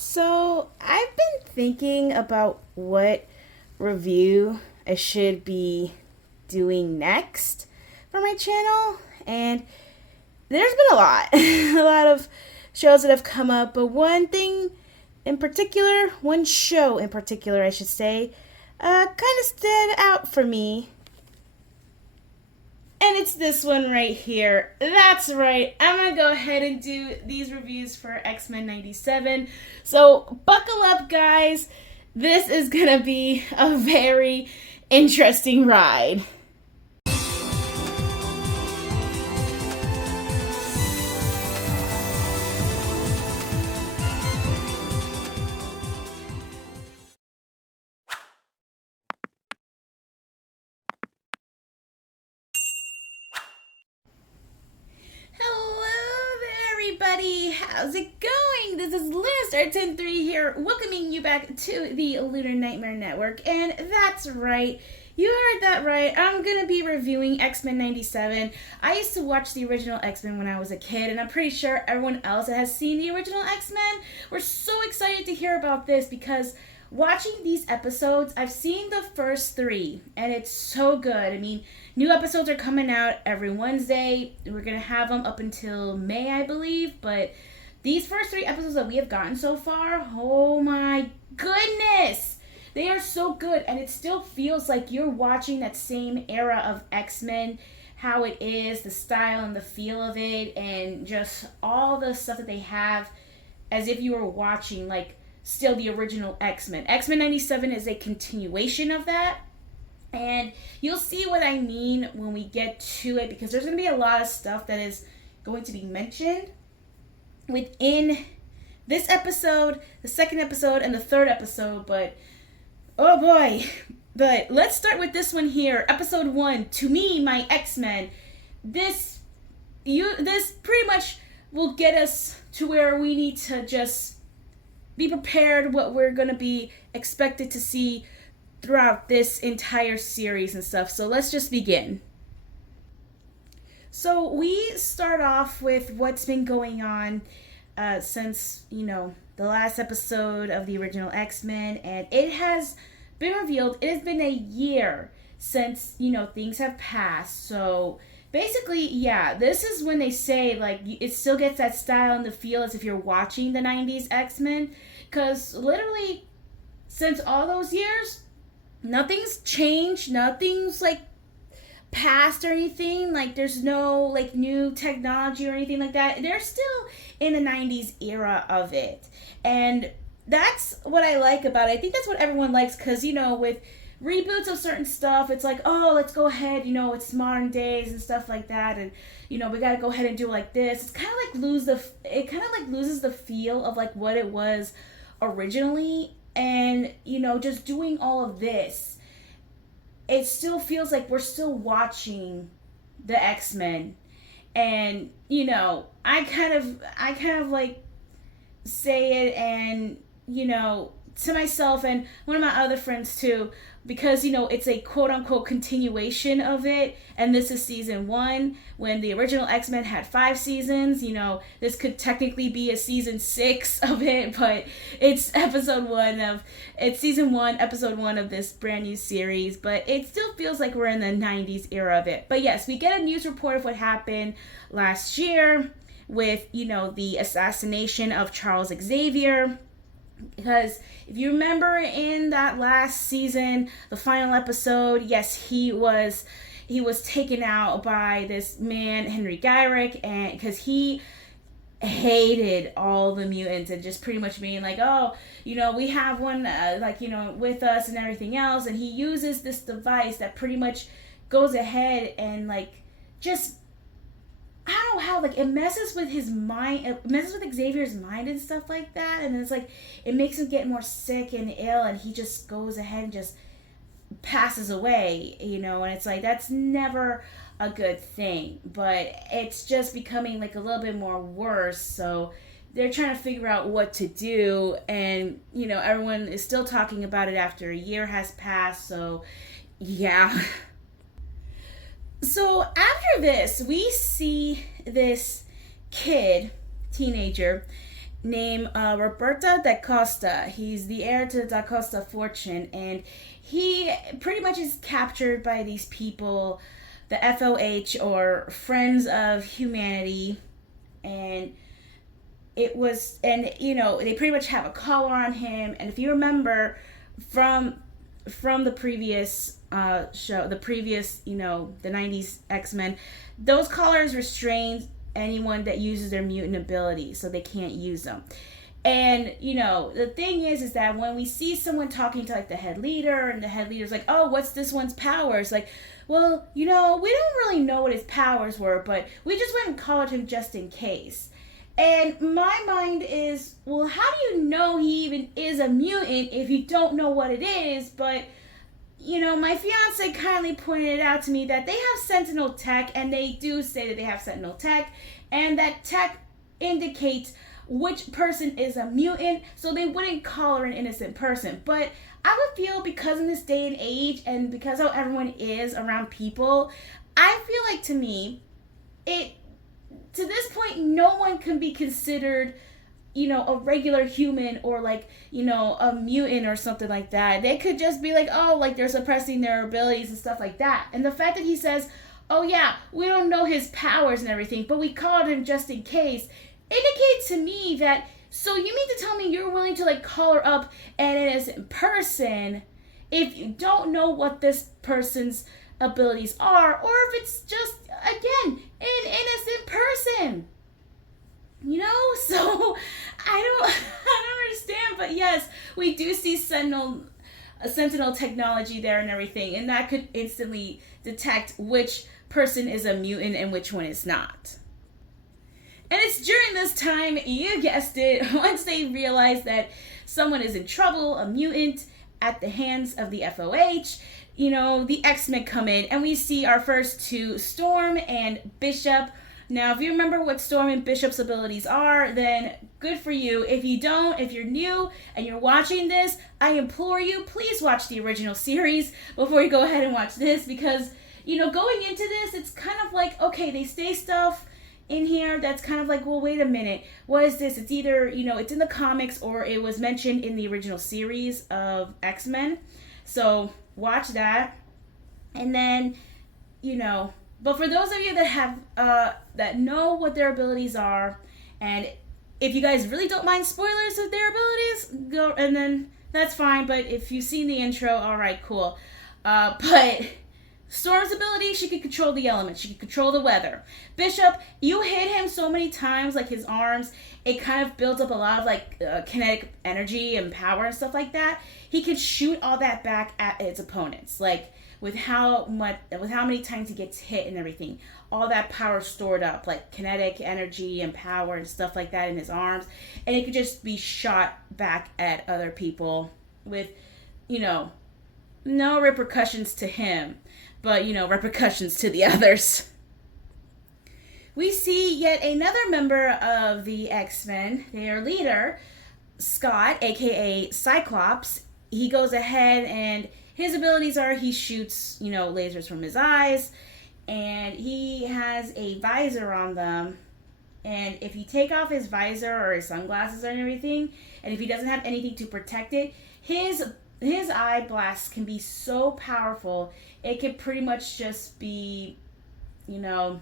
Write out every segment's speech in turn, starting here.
So, I've been thinking about what review I should be doing next for my channel, and there's been a lot, a lot of shows that have come up, but one show in particular, I should say, kind of stood out for me. And it's this one right here. That's right. I'm going to go ahead and do these reviews for X-Men 97. So buckle up, guys. This is going to be a very interesting ride. Hello there, everybody. How's it going? This is LunaStar103 here, welcoming you back to the Lunar Nightmare Network. And that's right. You heard that right. I'm going to be reviewing X-Men 97. I used to watch the original X-Men when I was a kid, and I'm pretty sure everyone else that has seen the original X-Men, we're so excited to hear about this because watching these episodes, I've seen the first three, and it's so good. I mean, new episodes are coming out every Wednesday. We're going to have them up until May, I believe, but these first three episodes that we have gotten so far, oh my goodness! They are so good, and it still feels like you're watching that same era of X-Men, how it is, the style and the feel of it, and just all the stuff that they have as if you were watching, like, still the original X-Men. X-Men 97 is a continuation of that, and you'll see what I mean when we get to it, because there's going to be a lot of stuff that is going to be mentioned within this episode, the second episode, and the third episode, but oh boy. But let's start with this one here, episode 1, To Me, My X-Men. This pretty much will get us to where we need to just be prepared what we're going to be expected to see throughout this entire series and stuff. So let's just begin. So we start off with what's been going on since, the last episode of the original X-Men, and it has been revealed, it has been a year since, things have passed. So basically, yeah, this is when they say, like, it still gets that style and the feel as if you're watching the 90s X-Men, because literally, since all those years, nothing's changed, nothing's, like, past or anything, like, there's no, like, new technology or anything like that. They're still in the 90s era of it, and that's what I like about it. I think that's what everyone likes, because, with reboots of certain stuff, it's like, oh, let's go ahead, it's modern days and stuff like that, and, we gotta go ahead and do it like this. It's kind of like loses the feel of, like, what it was originally, and, just doing all of this, it still feels like we're still watching the X-Men. And, I kind of like say it, and, to myself and one of my other friends too, because, it's a quote-unquote continuation of it, and this is season 1, when the original X-Men had 5 seasons. This could technically be a season 6 of it, but it's season 1, episode 1 of this brand new series, but it still feels like we're in the 90s era of it. But yes, we get a news report of what happened last year with, the assassination of Charles Xavier. Because if you remember in that last season, the final episode, yes, he was taken out by this man, Henry Gyrick, and because he hated all the mutants, and just pretty much being like, oh, we have one, with us and everything else, and he uses this device that pretty much goes ahead and, like, just, I don't know how, like, it messes with his mind, it messes with Xavier's mind and stuff like that, and it's like, it makes him get more sick and ill, and he just goes ahead and just passes away, and it's like, that's never a good thing, but it's just becoming, like, a little bit more worse, so they're trying to figure out what to do, and, everyone is still talking about it after a year has passed, so, yeah. So after this, we see this kid, teenager, named Roberta da Costa. He's the heir to the da Costa fortune, and he pretty much is captured by these people, the FOH, or Friends of Humanity. And they pretty much have a collar on him. And if you remember from the previous show, the previous, the 90s X-Men, those collars restrained anyone that uses their mutant abilities, so they can't use them. And the thing is that when we see someone talking to like the head leader, and the head leader's like, oh, what's this one's powers? Like, well, we don't really know what his powers were, but we just went and collared him just in case. And my mind is, well, how do you know he even is a mutant if you don't know what it is? But my fiance kindly pointed it out to me that they have Sentinel tech, and they do say that they have Sentinel tech, and that tech indicates which person is a mutant, so they wouldn't collar an innocent person. But I would feel, because in this day and age, and because how everyone is around people, I feel like, to me, to this point, no one can be considered a regular human, or like a mutant or something like that. They could just be like, oh, like they're suppressing their abilities and stuff like that. And the fact that he says, oh yeah, we don't know his powers and everything, but we called him just in case, indicates to me that, so you mean to tell me you're willing to like collar up an innocent person if you don't know what this person's abilities are, or if it's just, again, an innocent person. So I don't understand. But yes, we do see Sentinel technology there and everything, and that could instantly detect which person is a mutant and which one is not. And it's during this time, you guessed it, once they realize that someone is in trouble, a mutant, at the hands of the FOH, the X-Men come in, and we see our first two, Storm and Bishop. Now, if you remember what Storm and Bishop's abilities are, then good for you. If you don't, if you're new and you're watching this, I implore you, please watch the original series before you go ahead and watch this, because, going into this, it's kind of like, okay, they say stuff in here that's kind of like, well, wait a minute, what is this? It's either, it's in the comics, or it was mentioned in the original series of X-Men. So watch that. And then, but for those of you that have that know what their abilities are, and if you guys really don't mind spoilers of their abilities, go, and then that's fine. But if you've seen the intro, all right, cool. But Storm's ability, she could control the elements. She could control the weather. Bishop, you hit him so many times, like his arms, it kind of builds up a lot of like kinetic energy and power and stuff like that. He could shoot all that back at its opponents, like with how many times he gets hit and everything. All that power stored up, like kinetic energy and power and stuff like that in his arms, and it could just be shot back at other people with, no repercussions to him, but, repercussions to the others. We see yet another member of the X-Men, their leader, Scott, aka Cyclops. He goes ahead, and his abilities are he shoots, lasers from his eyes, and he has a visor on them. And if you take off his visor or his sunglasses and everything, and if he doesn't have anything to protect it, his eye blasts can be so powerful, it could pretty much just be, it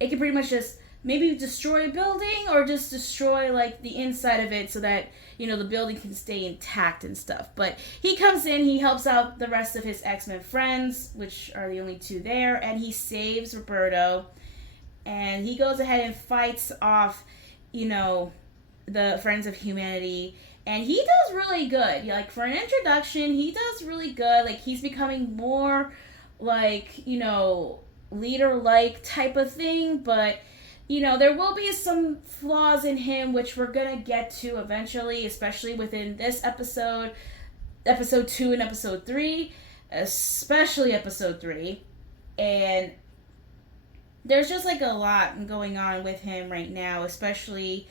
could pretty much just maybe destroy a building, or just destroy like the inside of it, so that the building can stay intact and stuff. But he comes in, he helps out the rest of his X-Men friends, which are the only two there, and he saves Roberto, and he goes ahead and fights off the Friends of Humanity, and he does really good. Like, for an introduction, he does really good. Like, he's becoming more like leader-like type of thing, but there will be some flaws in him, which we're going to get to eventually, especially within this episode 2 and episode 3, especially episode 3. And there's just like a lot going on with him right now, especially,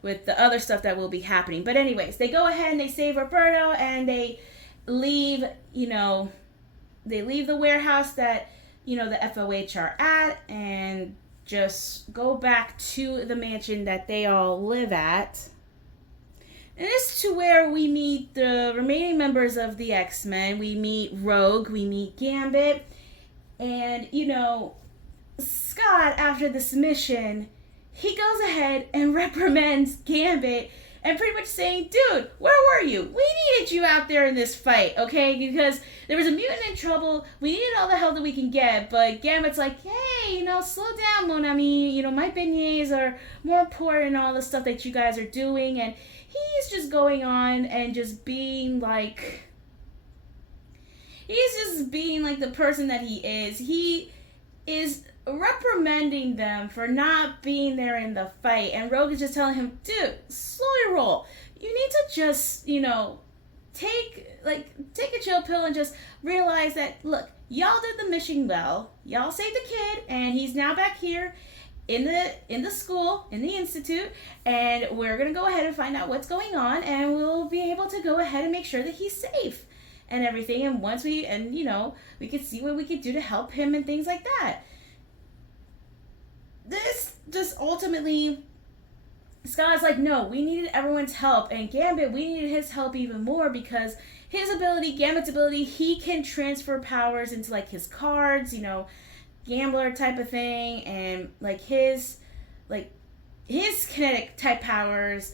with the other stuff that will be happening. But anyways, they go ahead and they save Roberto, and they leave, they leave the warehouse that, the FOH are at, and just go back to the mansion that they all live at. And this is to where we meet the remaining members of the X-Men. We meet Rogue, we meet Gambit, and, Scott, after this mission, he goes ahead and reprimands Gambit and pretty much saying, dude, where were you? We needed you out there in this fight, okay? Because there was a mutant in trouble. We needed all the help that we can get. But Gambit's like, hey, slow down, mon ami. My beignets are more important than all the stuff that you guys are doing. And he's just going on and just being like... He's just being like the person that he is. He is reprimanding them for not being there in the fight, and Rogue is just telling him, dude, slow your roll. You need to just, take a chill pill and just realize that, look, y'all did the mission well. Y'all saved the kid, and he's now back here in the school, in the institute, and we're gonna go ahead and find out what's going on, and we'll be able to go ahead and make sure that he's safe and everything. And once we could see what we could do to help him and things like that. This just ultimately, Scott's like, no, we needed everyone's help, and Gambit, we needed his help even more because Gambit's ability, he can transfer powers into like his cards, gambler type of thing, and his kinetic type powers,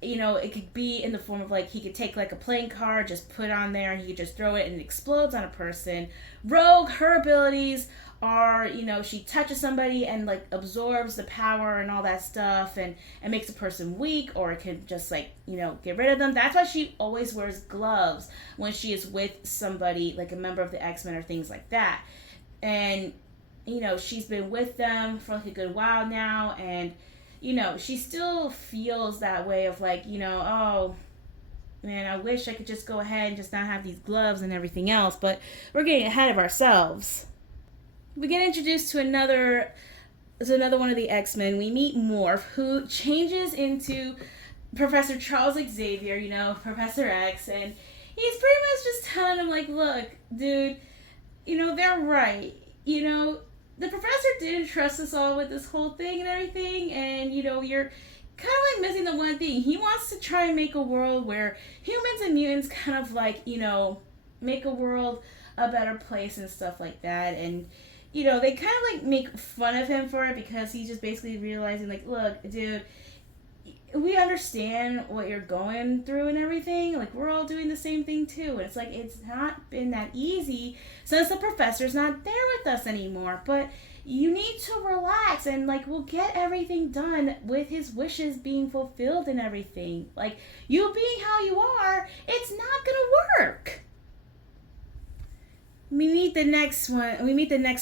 it could be in the form of he could take a playing card, just put it on there, and he could just throw it and it explodes on a person. Rogue, her abilities are, she touches somebody and absorbs the power and all that stuff and makes a person weak, or it can just get rid of them. That's why she always wears gloves when she is with somebody, like a member of the X-Men or things like that. And, she's been with them for a good while now, and, she still feels that way of oh, man, I wish I could just go ahead and just not have these gloves and everything else, but we're getting ahead of ourselves. We get introduced to another one of the X-Men. We meet Morph, who changes into Professor Charles Xavier, Professor X, and he's pretty much just telling him, look, dude, they're right. The professor didn't trust us all with this whole thing and everything, and, you're kind of missing the one thing. He wants to try and make a world where humans and mutants kind of make a world a better place and stuff like that, and they kind of make fun of him for it because he's just basically realizing look, dude, we understand what you're going through and everything. We're all doing the same thing too. And it's it's not been that easy since the professor's not there with us anymore. But you need to relax and we'll get everything done with his wishes being fulfilled and everything. You being how you are, it's not gonna work. We meet the next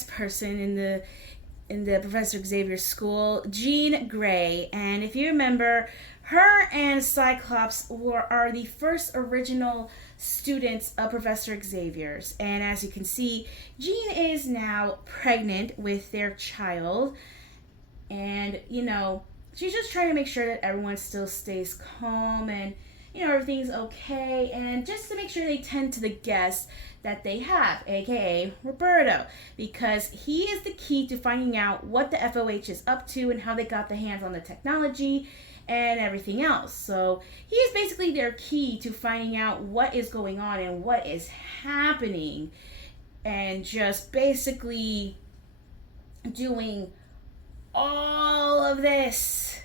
person in the Professor Xavier school, Jean Grey. And if you remember, her and Cyclops are the first original students of Professor Xavier's. And as you can see, Jean is now pregnant with their child. And, she's just trying to make sure that everyone still stays calm and, everything's okay. And just to make sure they tend to the guests that they have, aka Roberto, because he is the key to finding out what the FOH is up to and how they got the hands on the technology and everything else. So he is basically their key to finding out what is going on and what is happening, and just basically doing all of this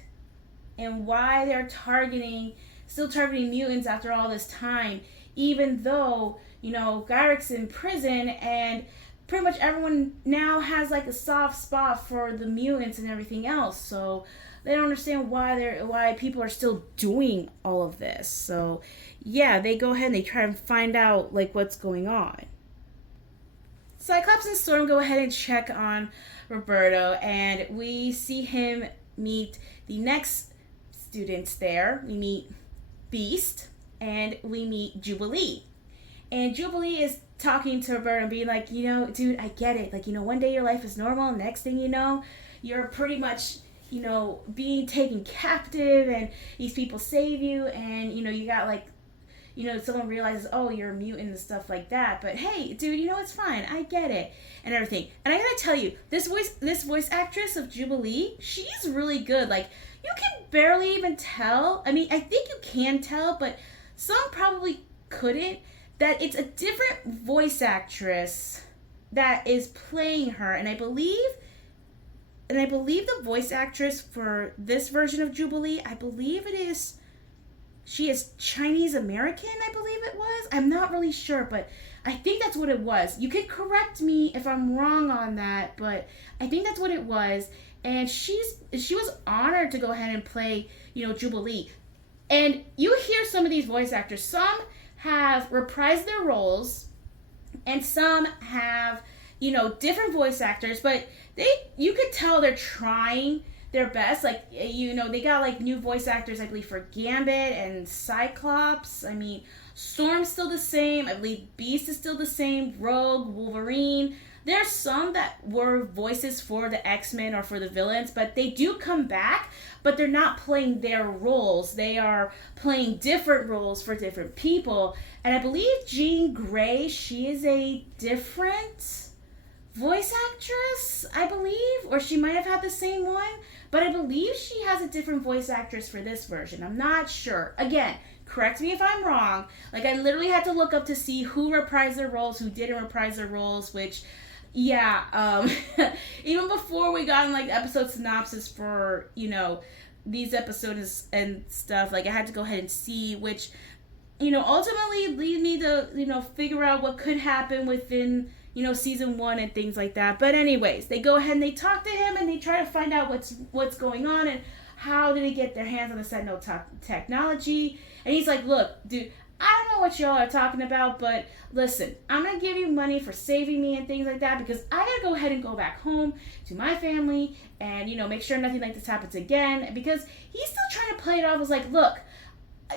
and why they're still targeting mutants after all this time, even though Gyric's in prison, and pretty much everyone now has a soft spot for the mutants and everything else. So they don't understand why people are still doing all of this. So yeah, they go ahead and they try and find out what's going on. Cyclops and Storm go ahead and check on Roberto, and we see him meet the next students there. We meet Beast and we meet Jubilee. And Jubilee is talking to Roberto and being dude, I get it. One day your life is normal, next thing you know, you're pretty much, being taken captive, and these people save you, and, you got someone realizes, oh, you're a mutant and stuff like that. But hey, dude, it's fine. I get it and everything. And I gotta tell you, this voice actress of Jubilee, she's really good. Like, you can barely even tell. I mean, I think you can tell, but some probably couldn't. That it's a different voice actress that is playing her, and I believe the voice actress for this version of Jubilee, I believe she is Chinese American, I believe it was. I'm not really sure, but I think that's what it was. You can correct me if I'm wrong on that, but I think that's what it was. And she was honored to go ahead and play, Jubilee. And you hear some of these voice actors, some have reprised their roles, and some have, different voice actors, but you could tell they're trying their best. Like, they got like new voice actors, I believe, for Gambit and Cyclops. I mean, Storm's still the same. I believe Beast is still the same. Rogue, Wolverine. There's some that were voices for the X-Men or for the villains, but they do come back, but they're not playing their roles. They are playing different roles for different people. And I believe Jean Grey, she is a different voice actress, I believe, or she might have had the same one, but I believe she has a different voice actress for this version. I'm not sure. Again, correct me if I'm wrong. Like, I literally had to look up to see who reprised their roles, who didn't reprise their roles, which, yeah, even before we got in, like, episode synopsis for, these episodes and stuff, like, I had to go ahead and see, which, ultimately lead me to, figure out what could happen within, season 1 and things like that. But anyways, they go ahead and they talk to him and they try to find out what's going on and how did he get their hands on the Sentinel technology. And he's like, look, dude, I don't know what y'all are talking about, but listen, I'm going to give you money for saving me and things like that, because I got to go ahead and go back home to my family and, make sure nothing like this happens again. Because he's still trying to play it off as like, look,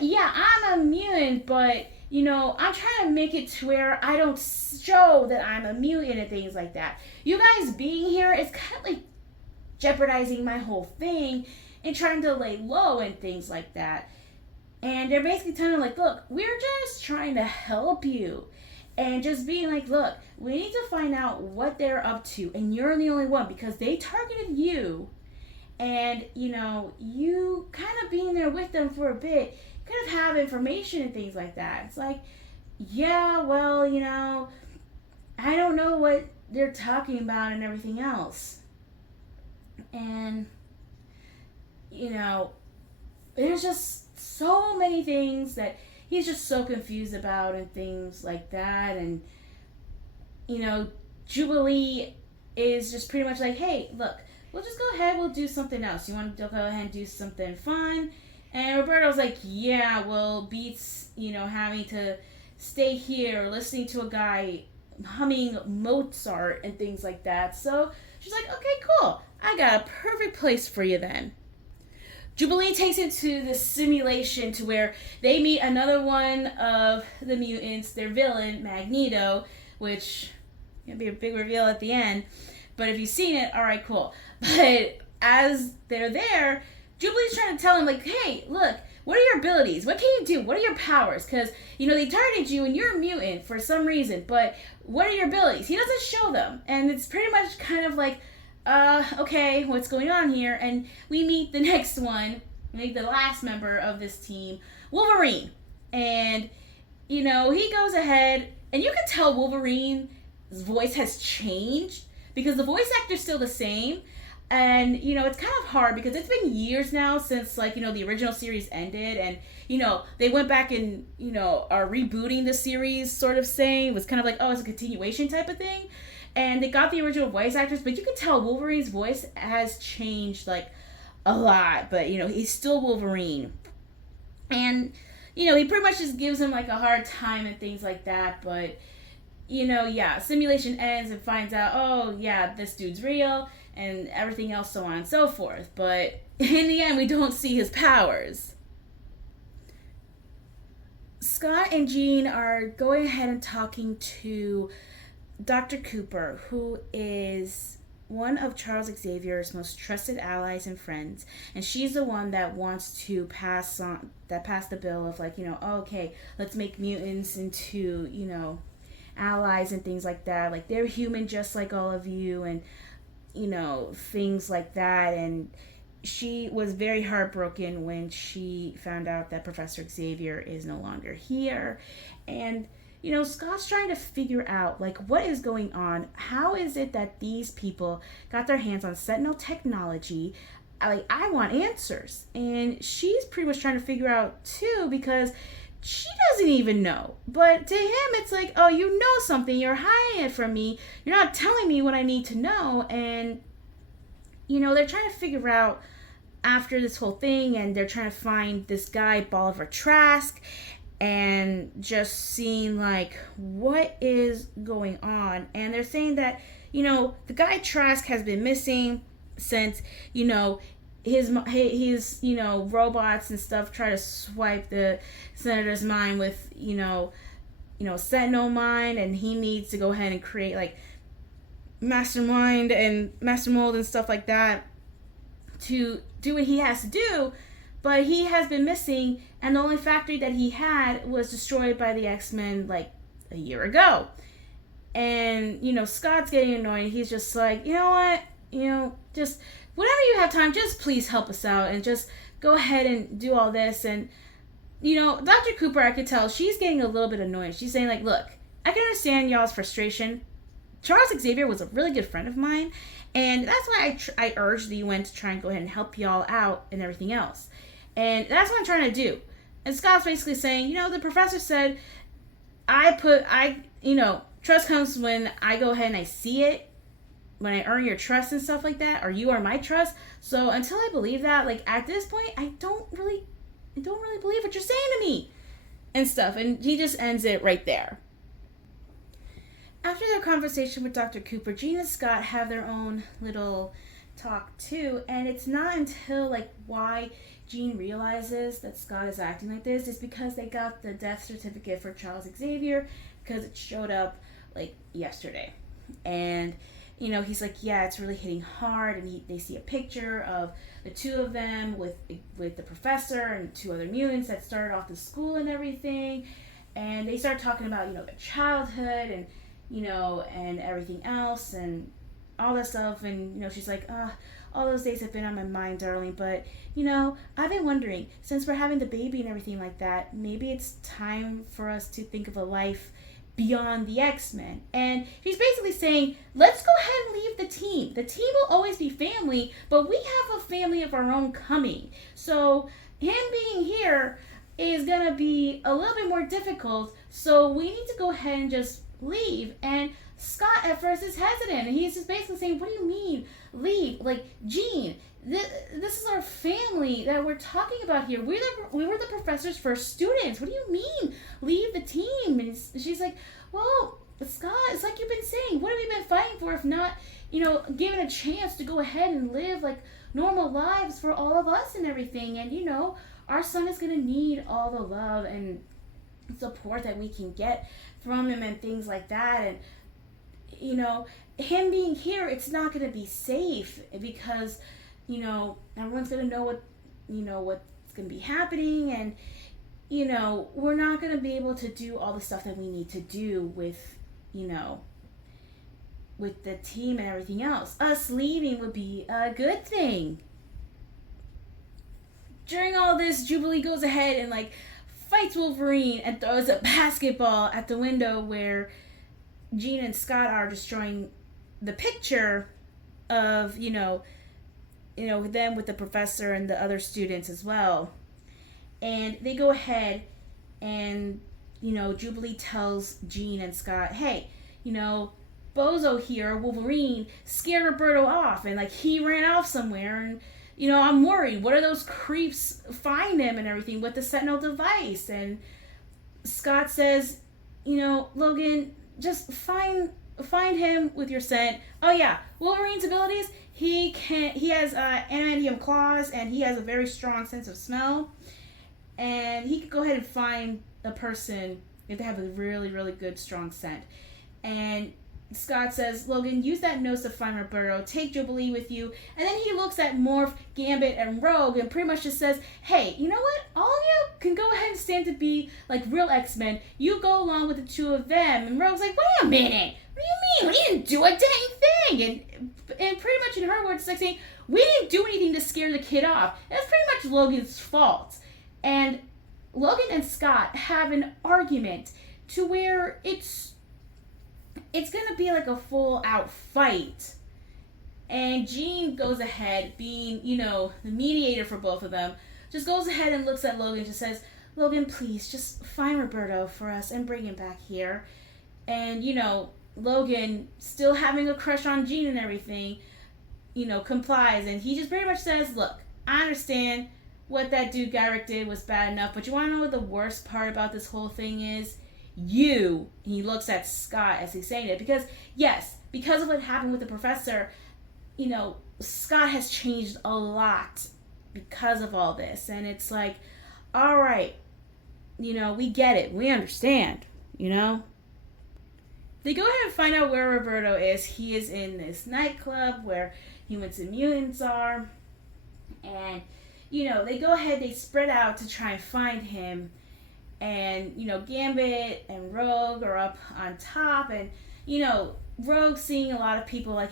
yeah, I'm a mutant, but, I'm trying to make it to where I don't show that I'm a mutant and things like that. You guys being here is kind of like jeopardizing my whole thing and trying to lay low and things like that. And they're basically telling him, like, look, we're just trying to help you. And just being like, look, we need to find out what they're up to. And you're the only one, because they targeted you. And, you kind of being there with them for a bit, kind of have information and things like that. It's like, yeah, well, I don't know what they're talking about and everything else. And, there's just so many things that he's just so confused about and things like that. And, Jubilee is just pretty much like, hey, look, we'll just go ahead, we'll do something else. You want to go ahead and do something fun? And Roberto's like, yeah, well, beats, having to stay here listening to a guy humming Mozart and things like that. So she's like, okay, cool. I got a perfect place for you then. Jubilee takes him to this simulation to where they meet another one of the mutants, their villain, Magneto, which going to be a big reveal at the end. But if you've seen it, all right, cool. But as they're there, Jubilee's trying to tell him, like, hey, look, what are your abilities? What can you do? What are your powers? Because, they targeted you and you're a mutant for some reason, but what are your abilities? He doesn't show them. And it's pretty much kind of like, okay, what's going on here? And we meet the next one, the last member of this team, Wolverine. And, he goes ahead, and you can tell Wolverine's voice has changed because the voice actor's still the same. And, it's kind of hard because it's been years now since, like, the original series ended. And, they went back and, are rebooting the series, sort of saying. It was kind of like, oh, it's a continuation type of thing. And they got the original voice actors, but you can tell Wolverine's voice has changed, like, a lot. But, he's still Wolverine. And, he pretty much just gives him, like, a hard time and things like that. But, simulation ends and finds out, oh, yeah, this dude's real. And everything else, so on and so forth. But in the end, we don't see his powers. Scott and Jean are going ahead and talking to Dr. Cooper, who is one of Charles Xavier's most trusted allies and friends, and she's the one that wants to pass the bill of like, okay, let's make mutants into, allies and things like that. Like they're human just like all of you, and things like that. And she was very heartbroken when she found out that Professor Xavier is no longer here. And Scott's trying to figure out like what is going on. How is it that these people got their hands on Sentinel technology? Like, I want answers. And she's pretty much trying to figure out too, because she doesn't even know. But to him, it's like, oh, you know something. You're hiding it from me. You're not telling me what I need to know. And, they're trying to figure out after this whole thing, and they're trying to find this guy, Bolivar Trask, and just seeing like what is going on. And they're saying that the guy Trask has been missing since his robots and stuff try to swipe the senator's mind with Sentinel mind, and he needs to go ahead and create like mastermind and master mold and stuff like that to do what he has to do. But he has been missing, and the only factory that he had was destroyed by the X-Men like a year ago. And, Scott's getting annoyed. He's just like, you know what? Just whenever you have time, just please help us out and just go ahead and do all this. And, Dr. Cooper, I could tell, she's getting a little bit annoyed. She's saying like, look, I can understand y'all's frustration. Charles Xavier was a really good friend of mine, and that's why I urged the UN to try and go ahead and help y'all out and everything else. And that's what I'm trying to do. And Scott's basically saying, the professor said, trust comes when I go ahead and I see it, when I earn your trust and stuff like that, or you are my trust. So until I believe that, like at this point, I don't really believe what you're saying to me and stuff. And he just ends it right there. After their conversation with Dr. Cooper, Jean and Scott have their own little talk too, and it's not until like why Jean realizes that Scott is acting like this is because they got the death certificate for Charles Xavier, because it showed up like yesterday. And he's like, yeah, it's really hitting hard. And they see a picture of the two of them with the professor and two other mutants that started off the school and everything. And they start talking about their childhood and and everything else and all that stuff. And she's like, all those days have been on my mind, darling, but I've been wondering, since we're having the baby and everything like that, maybe it's time for us to think of a life beyond the X-Men. And she's basically saying, let's go ahead and leave the team. The team will always be family, but we have a family of our own coming. So him being here is gonna be a little bit more difficult, so we need to go ahead and just leave. And Scott at first is hesitant, and he's just basically saying, what do you mean leave? Like, Jean, this is our family that we're talking about here. We were the professor's first students. What do you mean leave the team? And she's like, well, Scott, it's like you've been saying, what have we been fighting for if not given a chance to go ahead and live like normal lives for all of us and everything. And our son is going to need all the love and support that we can get from him and things like that. And him being here, it's not going to be safe because everyone's going to know what's going to be happening. And we're not going to be able to do all the stuff that we need to do with with the team and everything else. Us leaving would be a good thing. During all this, Jubilee goes ahead and like fights Wolverine and throws a basketball at the window where Jean and Scott are destroying the picture of them with the professor and the other students as well. And they go ahead and Jubilee tells Jean and Scott, hey, Bozo here, Wolverine, scared Roberto off, and like he ran off somewhere, and I'm worried. What are those creeps find him and everything with the Sentinel device? And Scott says, Logan, just find him with your scent. Oh yeah, Wolverine's abilities, he has adamantium claws, and he has a very strong sense of smell. And he could go ahead and find a person if they have a really, really good, strong scent. And Scott says, Logan, use that nose to find Roberto. Take Jubilee with you. And then he looks at Morph, Gambit, and Rogue and pretty much just says, hey, you know what? All of you can go ahead and stand to be like real X-Men. You go along with the two of them. And Rogue's like, wait a minute. What do you mean? We didn't do a dang thing. And pretty much in her words, it's like saying, we didn't do anything to scare the kid off. That's pretty much Logan's fault. And Logan and Scott have an argument to where it's gonna be like a full out fight. And Jean goes ahead, being, the mediator for both of them, just goes ahead and looks at Logan and just says, Logan, please, just find Roberto for us and bring him back here. And, Logan, still having a crush on Jean and everything, complies. And he just pretty much says, look, I understand what that dude Gyrick did was bad enough, but you want to know what the worst part about this whole thing is? He looks at Scott as he's saying it, because yes, because of what happened with the professor, Scott has changed a lot because of all this. And it's like, all right, we get it, we understand. They go ahead and find out where Roberto is. He is in this nightclub where humans and mutants are, and they go ahead, they spread out to try and find him. And, Gambit and Rogue are up on top. And, Rogue seeing a lot of people, like,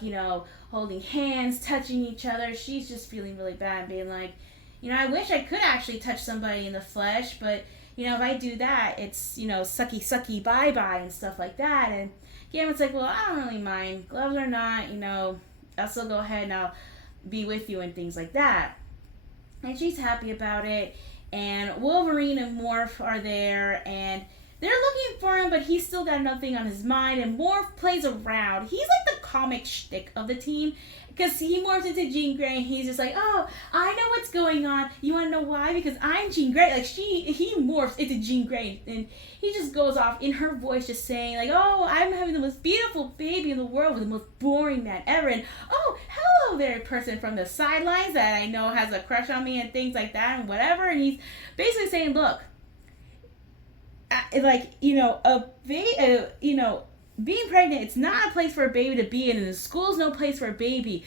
holding hands, touching each other. She's just feeling really bad and being like, I wish I could actually touch somebody in the flesh. But, if I do that, it's, sucky, sucky, bye-bye and stuff like that. And Gambit's like, well, I don't really mind. Gloves or not, I'll still go ahead and I'll be with you and things like that. And she's happy about it. And Wolverine and Morph are there, and they're looking for him, but he's still got nothing on his mind. And Morph plays around. He's like the comic shtick of the team, because he morphs into Jean Grey, and he's just like, oh, I know what's going on. You want to know why? Because I'm Jean Grey. Like, he morphs into Jean Grey, and he just goes off in her voice just saying, like, oh, I'm having the most beautiful baby in the world with the most boring man ever. And, oh, hello there, person from the sidelines that I know has a crush on me and things like that and whatever. And he's basically saying, look, being pregnant, it's not a place for a baby to be in, and the school's no place for a baby.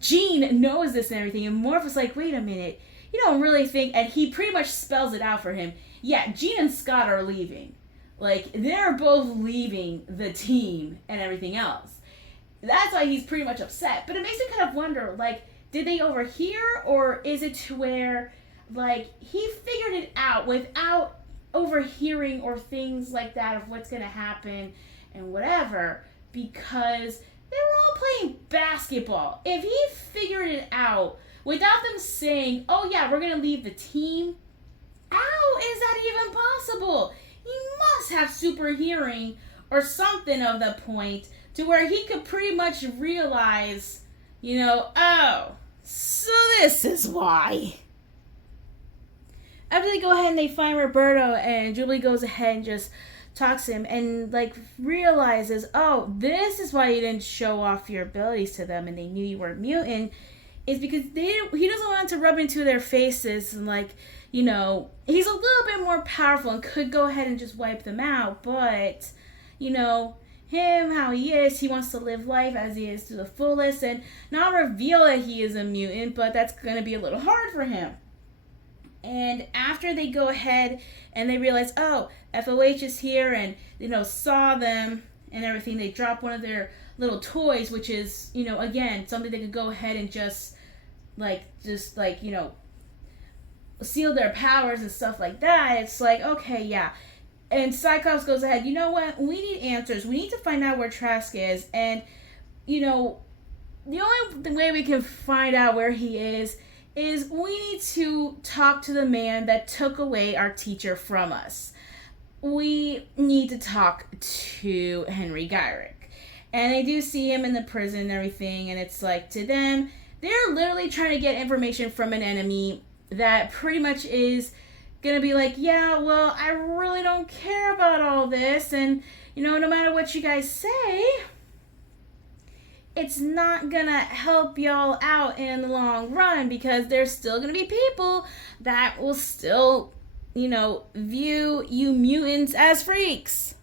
Jean knows this and everything, and Morph is like, wait a minute, you don't really think, and he pretty much spells it out for him. Yeah, Jean and Scott are leaving. Like, they're both leaving the team and everything else. That's why he's pretty much upset. But it makes me kind of wonder, like, did they overhear, or is it to where, like, he figured it out without overhearing or things like that of what's going to happen and whatever, because they were all playing basketball. If he figured it out without them saying, oh yeah, we're going to leave the team, how is that even possible? He must have super hearing or something of the point to where he could pretty much realize, oh, so this is why. After they go ahead and they find Roberto, and Jubilee goes ahead and just talks to him and, like, realizes, oh, this is why you didn't show off your abilities to them and they knew you weren't mutant, is because he doesn't want to rub into their faces and, like, he's a little bit more powerful and could go ahead and just wipe them out, but, him, how he is, he wants to live life as he is to the fullest and not reveal that he is a mutant, but that's going to be a little hard for him. And after they go ahead and they realize, oh, FOH is here and, saw them and everything, they drop one of their little toys, which is, again, something they could go ahead and just seal their powers and stuff like that. It's like, okay, yeah. And Cyclops goes ahead, you know what? We need answers. We need to find out where Trask is. And, the only way we can find out where he is we need to talk to the man that took away our teacher from us. We need to talk to Henry Gyrick. And they do see him in the prison and everything, and it's like, to them, they're literally trying to get information from an enemy that pretty much is gonna be like, yeah, well, I really don't care about all this, and, no matter what you guys say, it's not gonna help y'all out in the long run, because there's still gonna be people that will still, view you mutants as freaks.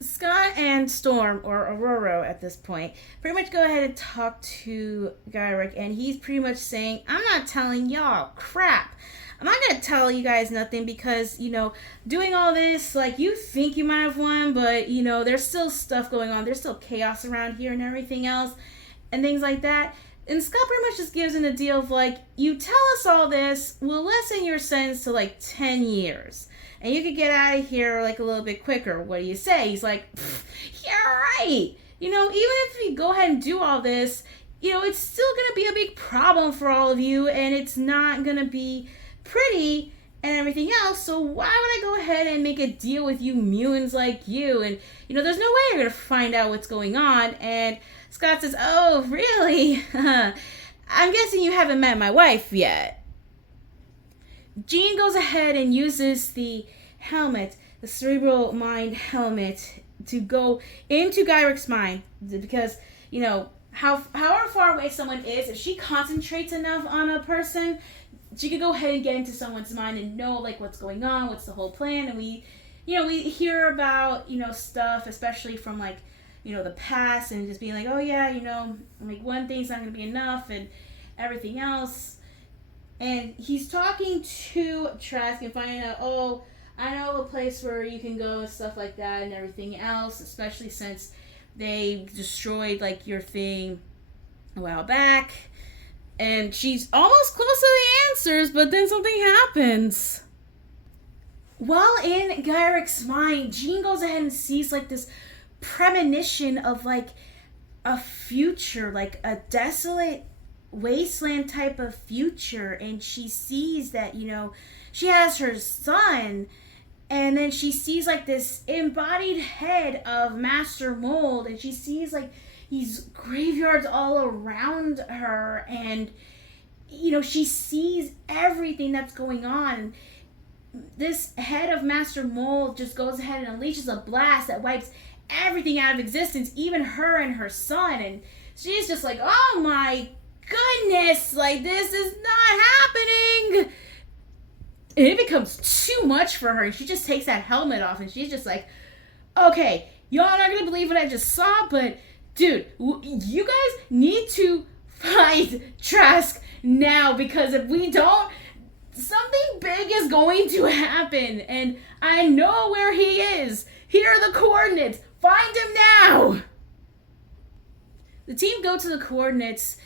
Scott and Storm, or Aurora at this point, pretty much go ahead and talk to Gyrick, and he's pretty much saying, I'm not telling y'all crap. I'm not gonna tell you guys nothing because, doing all this, like, you think you might have won, but, there's still stuff going on. There's still chaos around here and everything else, and things like that. And Scott pretty much just gives him the deal of, like, you tell us all this, we'll lessen your sentence to, like, 10 years. And you could get out of here, like, a little bit quicker. What do you say? He's like, you're right. Even if we go ahead and do all this, it's still going to be a big problem for all of you, and it's not going to be pretty and everything else. So why would I go ahead and make a deal with you mutants like you? And, there's no way you're going to find out what's going on. And Scott says, oh, really? I'm guessing you haven't met my wife yet. Jean goes ahead and uses the helmet, the cerebral mind helmet, to go into Gyrick's mind because, however far away someone is, if she concentrates enough on a person, she could go ahead and get into someone's mind and know, like, what's going on, what's the whole plan. And we hear about, stuff, especially from, like, the past, and just being like, oh yeah, like, one thing's not going to be enough and everything else. And he's talking to Trask and finding out, oh, I know a place where you can go and stuff like that and everything else, especially since they destroyed, like, your thing a while back. And she's almost close to the answers, but then something happens. While in Gyrick's mind, Jean goes ahead and sees, like, this premonition of, like, a future, like a desolate wasteland type of future. And she sees that, she has her son, and then she sees, like, this embodied head of Master Mold, and she sees, like, these graveyards all around her, and she sees everything that's going on. This head of Master Mold just goes ahead and unleashes a blast that wipes everything out of existence, even her and her son. And she's just like, oh my goodness, like, this is not happening. And it becomes too much for her. She just takes that helmet off, and she's just like, okay, y'all are not gonna believe what I just saw, but dude, you guys need to fight Trask now, because if we don't, something big is going to happen, and I know where he is. Here are the coordinates. Find him now. The team go to the coordinates,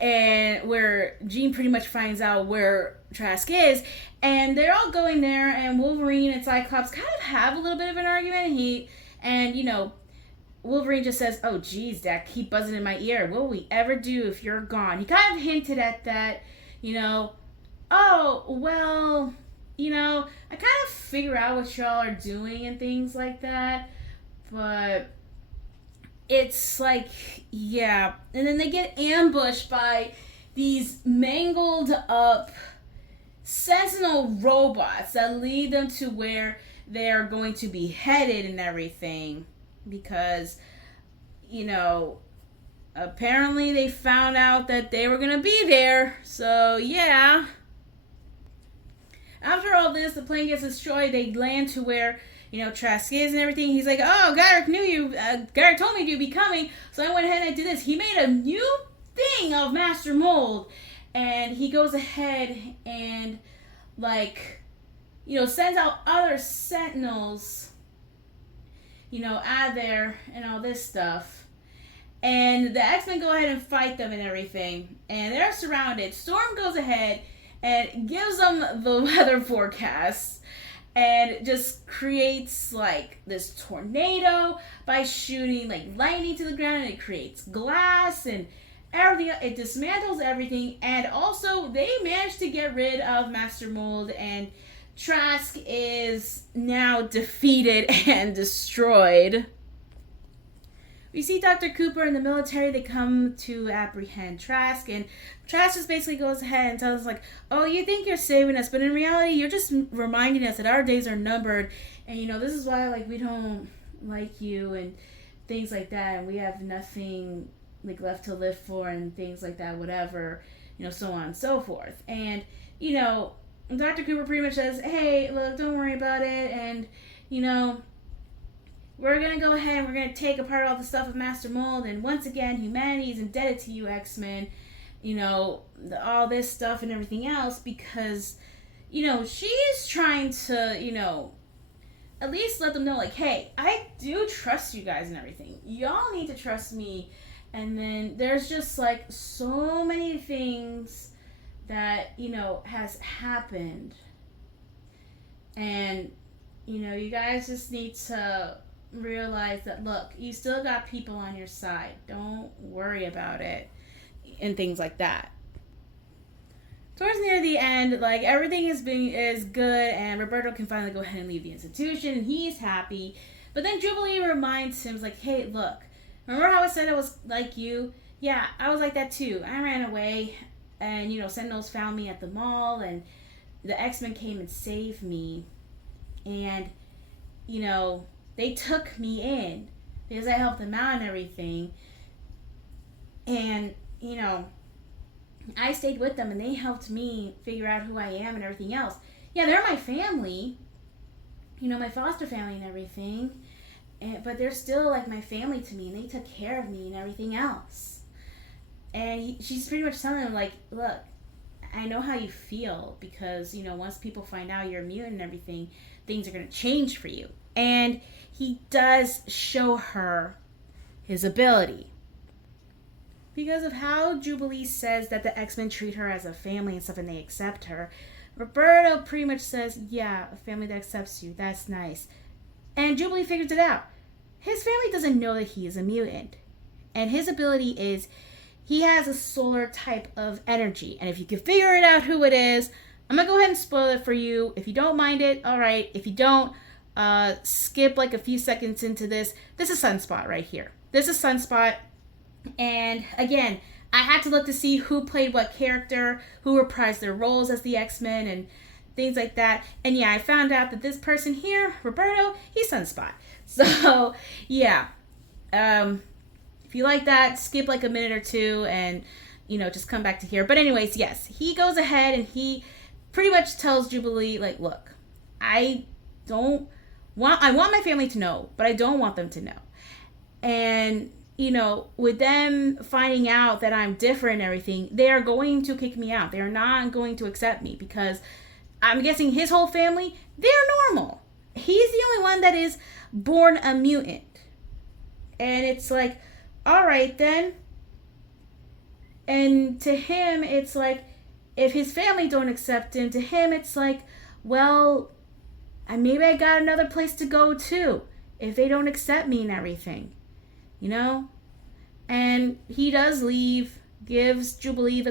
and where Jean pretty much finds out where Trask is, and they're all going there, and Wolverine and Cyclops kind of have a little bit of an argument, and Wolverine just says, oh geez, Dak, keep buzzing in my ear. What will we ever do if you're gone? He kind of hinted at that, oh, well, I kind of figure out what y'all are doing and things like that, but it's like, yeah. And then they get ambushed by these mangled up Sentinel robots that lead them to where they're going to be headed and everything, because, apparently they found out that they were going to be there, so yeah. After all this, the plane gets destroyed. They land to where, Trask is and everything. He's like, oh, Gyrick knew you. Gyrick told me you'd be coming, so I went ahead and I did this. He made a new thing of Master Mold, and he goes ahead and, like, sends out other Sentinels, out there and all this stuff. And the X-Men go ahead and fight them and everything, and they're surrounded. Storm goes ahead and gives them the weather forecast, and just creates, like, this tornado by shooting, like, lightning to the ground, and it creates glass and everything. It dismantles everything, and also they managed to get rid of Master Mold, and Trask is now defeated and destroyed. We see Dr. Cooper and the military. They come to apprehend Trask, and Trask just basically goes ahead and tells us, like, oh, you think you're saving us, but in reality, you're just reminding us that our days are numbered, and, this is why, like, we don't like you, and things like that, and we have nothing, like, left to live for, and things like that, whatever, so on and so forth. And, Dr. Cooper pretty much says, hey, look, don't worry about it, and, we're gonna go ahead and we're gonna take apart all the stuff of Master Mold, and once again, humanity is indebted to you, X-Men. All this stuff and everything else, because, she's trying to, at least let them know, like, hey, I do trust you guys and everything. Y'all need to trust me. And then there's just, like, so many things that, has happened. And, you guys just need to realize that, look, you still got people on your side. Don't worry about it. And things like that. Towards near the end, like, everything is good, and Roberto can finally go ahead and leave the institution, and he's happy. But then Jubilee reminds him, like, hey, look, remember how I said I was like you? Yeah, I was like that too. I ran away, and, Sentinels found me at the mall, and the X-Men came and saved me. And, they took me in because I helped them out and everything. And, I stayed with them, and they helped me figure out who I am and everything else. Yeah, they're my family, my foster family and everything, but they're still like my family to me, and they took care of me and everything else. And she's pretty much telling him, like, look, I know how you feel, because, once people find out you're immune and everything, things are going to change for you. And he does show her his ability. Because of how Jubilee says that the X-Men treat her as a family and stuff, and they accept her, Roberto pretty much says, yeah, a family that accepts you, that's nice. And Jubilee figures it out. His family doesn't know that he is a mutant. And his ability is, he has a solar type of energy. And if you can figure it out who it is, I'm going to go ahead and spoil it for you. If you don't mind it, all right. If you don't, skip like a few seconds into this. This is Sunspot right here. This is Sunspot. And again, I had to look to see who played what character, who reprised their roles as the X-Men and things like that. And yeah, I found out that this person here, Roberto, he's Sunspot. So yeah, if you like that, skip like a minute or two and, just come back to here. But anyways, yes, he goes ahead and he pretty much tells Jubilee, like, look, I want my family to know, but I don't want them to know. And with them finding out that I'm different and everything, they are going to kick me out. They are not going to accept me, because I'm guessing his whole family, they're normal. He's the only one that is born a mutant. And it's like, all right then. And to him, it's like, if his family don't accept him, to him, it's like, well, maybe I got another place to go too, if they don't accept me and everything. And he does leave, gives Jubilee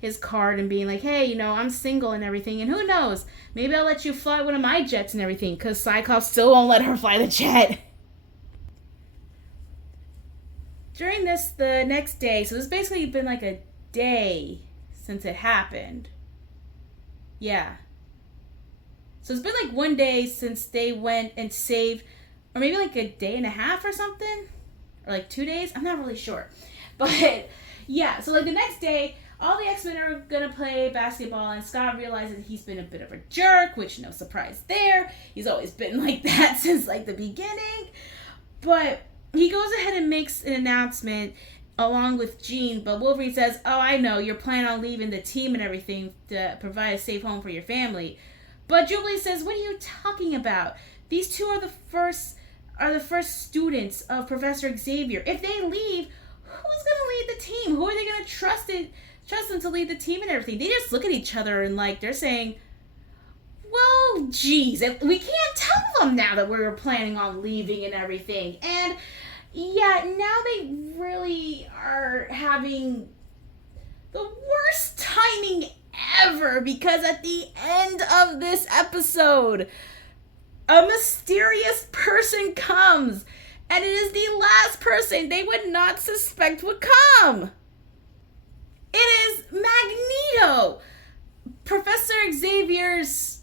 his card, and being like, hey, I'm single and everything, and who knows, maybe I'll let you fly one of my jets and everything, because Cyclops still won't let her fly the jet. During the next day, so this basically been like a day since it happened. Yeah. So it's been like one day since they went and saved, or maybe like a day and a half or something, or like 2 days. I'm not really sure. But yeah, so like the next day, all the X-Men are going to play basketball, and Scott realizes he's been a bit of a jerk, which no surprise there. He's always been like that since like the beginning. But he goes ahead and makes an announcement along with Jean, but Wolverine says, oh, I know, you're planning on leaving the team and everything to provide a safe home for your family. But Jubilee says, what are you talking about? These two are the first students of Professor Xavier. If they leave, who's going to lead the team? Who are they going to trust them to lead the team and everything? They just look at each other and like they're saying, well, geez, we can't tell them now that we're planning on leaving and everything. And yeah, now they really are having the worst timing ever, because at the end of this episode, a mysterious person comes, and it is the last person they would not suspect would come. It is Magneto, Professor Xavier's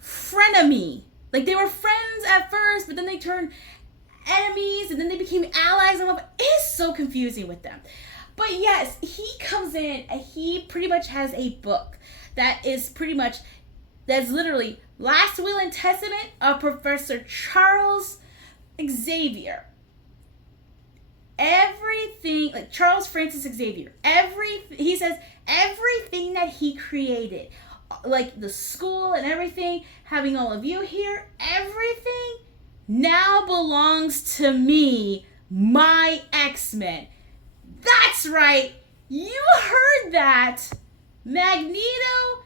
frenemy. Like, they were friends at first, but then they turned enemies, and then they became allies, and it is so confusing with them. But yes, he comes in, and he pretty much has a book that's literally Last Will and Testament of Professor Charles Xavier, everything, like Charles Francis Xavier, he says everything that he created, like the school and everything, having all of you here, everything now belongs to me, my X-Men. That's right, you heard that. Magneto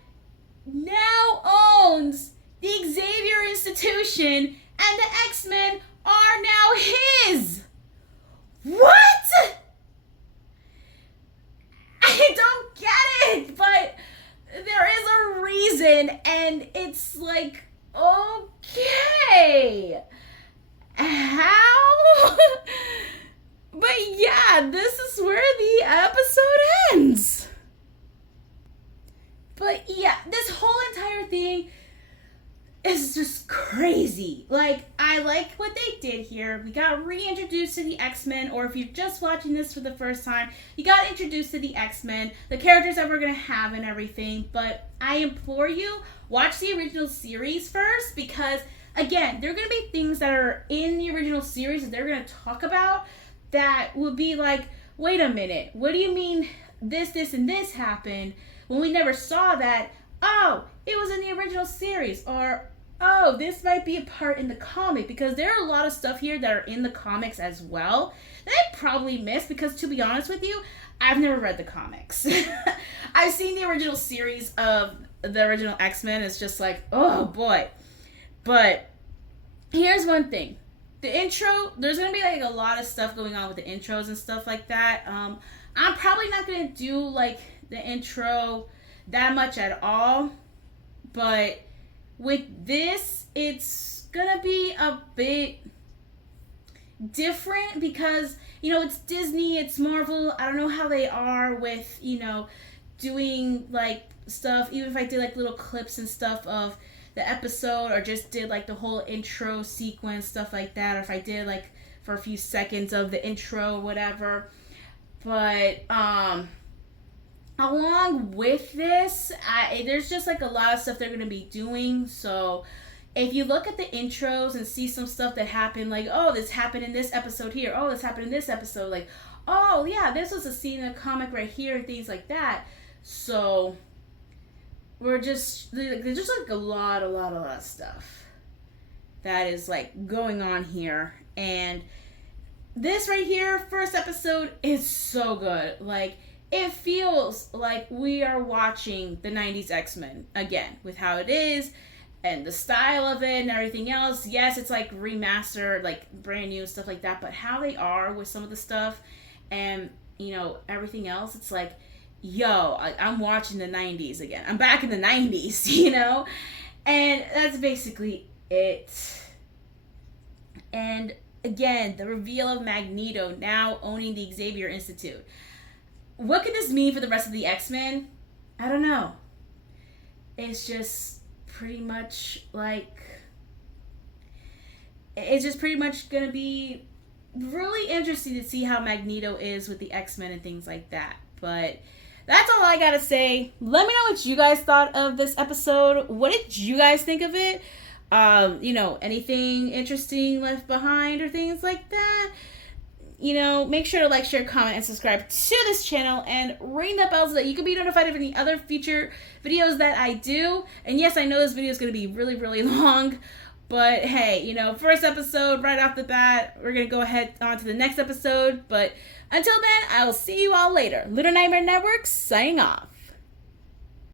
now owns the Xavier Institution, and the X-Men are now his. What? I don't get it, but there is a reason, and it's like, okay, how? But yeah, this is where the episode ends. But yeah, this whole entire thing is just crazy. Like, I like what they did here. We got reintroduced to the X-Men, or if you're just watching this for the first time, you got introduced to the X-Men, the characters that we're going to have and everything. But I implore you, watch the original series first, because, again, there are going to be things that are in the original series that they're going to talk about that would be like, wait a minute, what do you mean this, and this happened when we never saw that? Oh, it was in the original series, or oh, this might be a part in the comic, because there are a lot of stuff here that are in the comics as well that I probably missed, because to be honest with you, I've never read the comics. I've seen the original series of the original X-Men. It's just like, oh boy. But here's one thing. The intro, there's going to be like a lot of stuff going on with the intros and stuff like that. I'm probably not going to do like the intro that much at all, but with this, it's gonna be a bit different because, you know, it's Disney, it's Marvel. I don't know how they are with, you know, doing like stuff, even if I did like little clips and stuff of the episode, or just did like the whole intro sequence, stuff like that, or if I did like for a few seconds of the intro or whatever. But along with this, there's just like a lot of stuff they're going to be doing. So if you look at the intros and see some stuff that happened, like, oh, this happened in this episode here, oh, this happened in this episode, like, oh yeah, this was a scene in a comic right here, and things like that. So there's just like a lot of stuff that is like going on here. And this right here, first episode, is so good. Like, it feels like we are watching the 90s X-Men again, with how it is and the style of it and everything else. Yes, it's like remastered, like brand new and stuff like that, but how they are with some of the stuff and, you know, everything else, it's like, yo, I'm watching the 90s again. I'm back in the 90s, you know? And that's basically it. And again, the reveal of Magneto now owning the Xavier Institute. What could this mean for the rest of the X-Men? I don't know. It's just pretty much like, it's just pretty much going to be really interesting to see how Magneto is with the X-Men and things like that. But that's all I got to say. Let me know what you guys thought of this episode. What did you guys think of it? You know, anything interesting left behind or things like that? You know, make sure to like, share, comment, and subscribe to this channel, and ring that bell so that you can be notified of any other future videos that I do. And yes, I know this video is going to be really, really long, but hey, you know, first episode right off the bat, we're going to go ahead on to the next episode. But until then, I will see you all later. Lunar Nightmare Network, signing off.